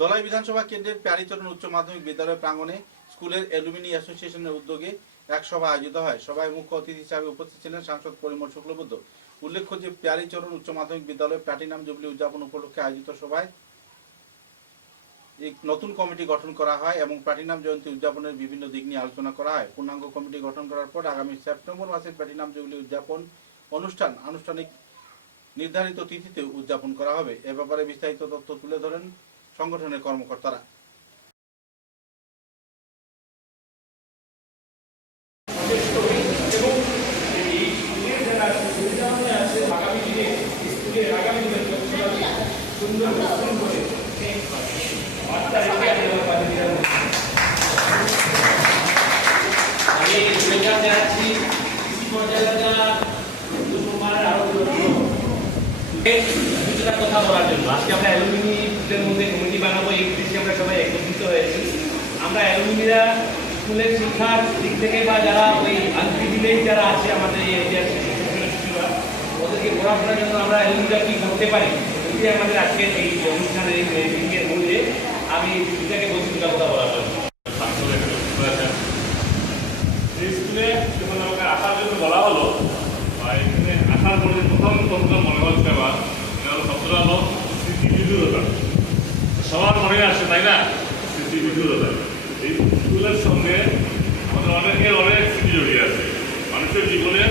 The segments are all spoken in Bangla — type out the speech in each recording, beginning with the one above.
ধলাই বিধানসভা কেন্দ্রের প্যারীচরণ উচ্চ মাধ্যমিক বিদ্যালয় প্রাঙ্গণে স্কুলের অ্যালুমিনি অ্যাসোসিয়েশনের উদ্যোগে এক সভা আয়োজিত হয়। সভায় মুখ্য অতিথি হিসেবে উপস্থিত ছিলেন সাংসদ পরিমল শুক্লবৈদ্য। উল্লেখ্য যে প্যারীচরণ উচ্চ মাধ্যমিক বিদ্যালয় প্লাটিনাম জুবলি উদযাপন উপলক্ষে আয়োজিত সভায় এক নতুন কমিটি গঠন করা হয় এবং প্লাটিনাম জয়ন্তী উদযাপনের বিভিন্ন দিক নিয়ে আলোচনা করা হয়। পূর্ণাঙ্গ কমিটি গঠন করার পর আগামী সেপ্টেম্বর মাসে প্লাটিনাম জুবলি উদযাপন অনুষ্ঠান আনুষ্ঠানিক নির্ধারিত তিথিতে উদযাপন করা হবে। এ ব্যাপারে বিস্তারিত তথ্য তুলে ধরেন সংগঠনের কর্মকর্তারা। কথা বলার জন্য আজকে আমরা অ্যালুমিনির মধ্যে কমিটি বানাবো, এই উদ্দেশ্যে আমরা সবাই একত্রিত হয়েছি। আমরা অ্যালুমিনিরা স্কুলের শিক্ষার দিক থেকে বা যারা ওই আনপ্রিভিলেজ যারা আছে আমাদের এই এরিয়ার শিশুরা, ওদেরকে পড়াশোনার জন্য আমরা অ্যালুমিনিরা কি করতে পারি, এটি আমাদের আজকের এই অনুষ্ঠানের এই মিটিংয়ের মধ্যে আমি এটাকে বলছি কথা বলার জন্য। এই স্কুলে যখন আমাকে আসার জন্য বলা হলো, এখানে আসার পরে প্রথম মনে হচ্ছে আমার শব্দটা হলো স্মৃতিবিধুরতা। সবার মনে আসে, তাই না? স্মৃতিবিধুরতা। এই স্কুলের সঙ্গে আমাদের অনেকের অনেক স্মৃতি জড়িয়ে আছে। মানুষের জীবনে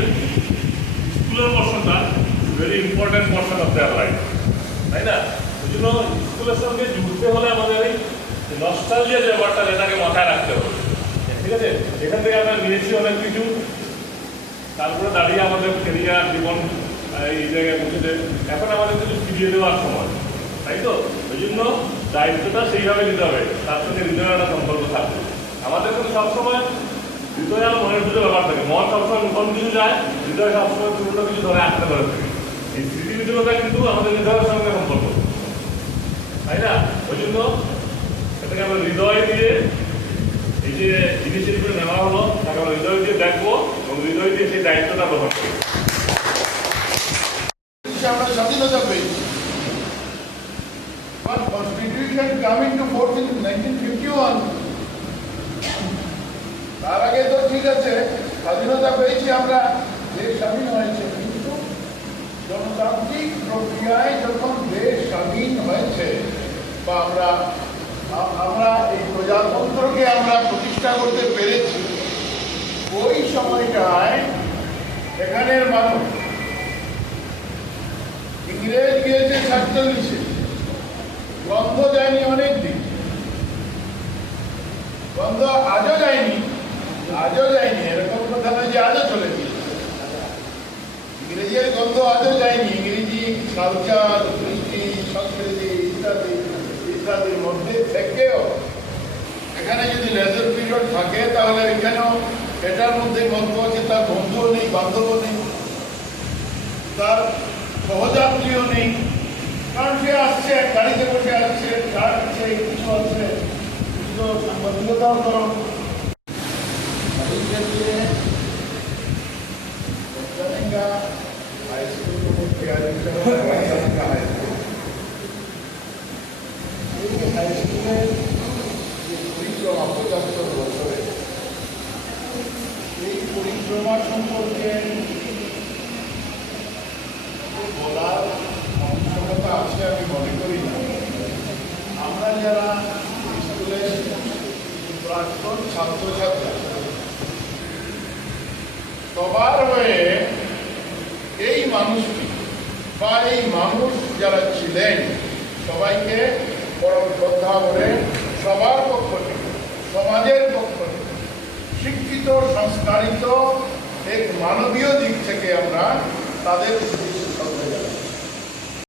স্কুলের পর্ষনটা very important portion of their life, তাই না? ওই জন্য স্কুলের সঙ্গে জুড়তে হলে আমাদের এই নস্টালজিয়া যে ব্যাপারটা, এটাকে মাথায় রাখতে হবে। ঠিক আছে, এখান থেকে আমরা নিয়েছি অনেক কিছু, তারপরে দাঁড়িয়ে আমাদের কেরিয়ার জীবন এই জায়গায় পৌঁছেছে। এখন আমাদের কিছু ফিরিয়ে দেওয়ার সময়, তাই তো? ওই জন্য দায়িত্বটা সেইভাবে নিতে হবে, তার সঙ্গে হৃদয়ের একটা সম্পর্ক থাকবে। আমাদের কিন্তু সবসময় হৃদয় আর মনের দুটো ব্যাপার থাকে। মন সবসময় নতুন কিছু যায়, হৃদয় সবসময় পুরোনো কিছু ধরে আঁকতে ধরে থাকে। এই স্মৃতিবিধুরতা কিন্তু আমাদের হৃদয়ের সঙ্গে সম্পর্ক, তাই না? ওই জন্য এটাকে আমরা হৃদয় দিয়ে এই যে ইনিশিয়েটিভটা নেওয়া হলো, তাকে আমরা হৃদয় দিয়ে দেখবো এবং হৃদয় দিয়ে সেই দায়িত্বটা গ্রহণ করবো। আমরা স্বাধীনতা পেয়েছি। But Constitution coming to force in 1951, তার আগে তো ঠিক আছে, স্বাধীনতা পেয়েছি আমরা, দেশ স্বাধীন হয়েছে, কিন্তু গণতান্ত্রিক প্রক্রিয়ায় যখন দেশ স্বাধীন হয়েছে বা আমরা এই প্রজাতন্ত্রকে আমরা প্রতিষ্ঠা করতে পেরেছি, ওই সময়টায় এখানের মানুষ, ইংরেজ গিয়েছে 47-এ, গন্ধ যায়নি অনেক দিন, গন্ধ আজও যায়নি, এরকম কথা নয় যে আজও চলে গিয়েছে। ইংরেজের গন্ধ আজও যায়নি। ইংরেজি কালচার, কৃষ্টি, সংস্কৃতি ইত্যাদির মধ্যে থেকেও এখানে যদি লেজার পিরিয়ড থাকে, তাহলে এখানেও এটার মধ্যে গন্ধ আছে, তার বন্ধুও নেই, বান্ধবও নেই, তার সহযাত্রীও নেই, কারণ সে আসছে গাড়িতে বসে আসছে, কার আছে, কিছু আছে, কিছু সাংবাদিকতাও করো। এই পরিক্রমা সম্পর্কে বলার আবশ্যকতা আছে আমি মনে করি না। আমরা যারা স্কুলের প্রাক্তন ছাত্রছাত্রী, সবার হয়ে এই মানুষটি বা এই মানুষ যারা ছিলেন, সবাইকে পরম শ্রদ্ধা করে সবার পক্ষ থেকে, সমাজের পক্ষ থেকে, শিক্ষিত সংস্কারিত এক মানবীয় দিক থেকে আমরা তাদের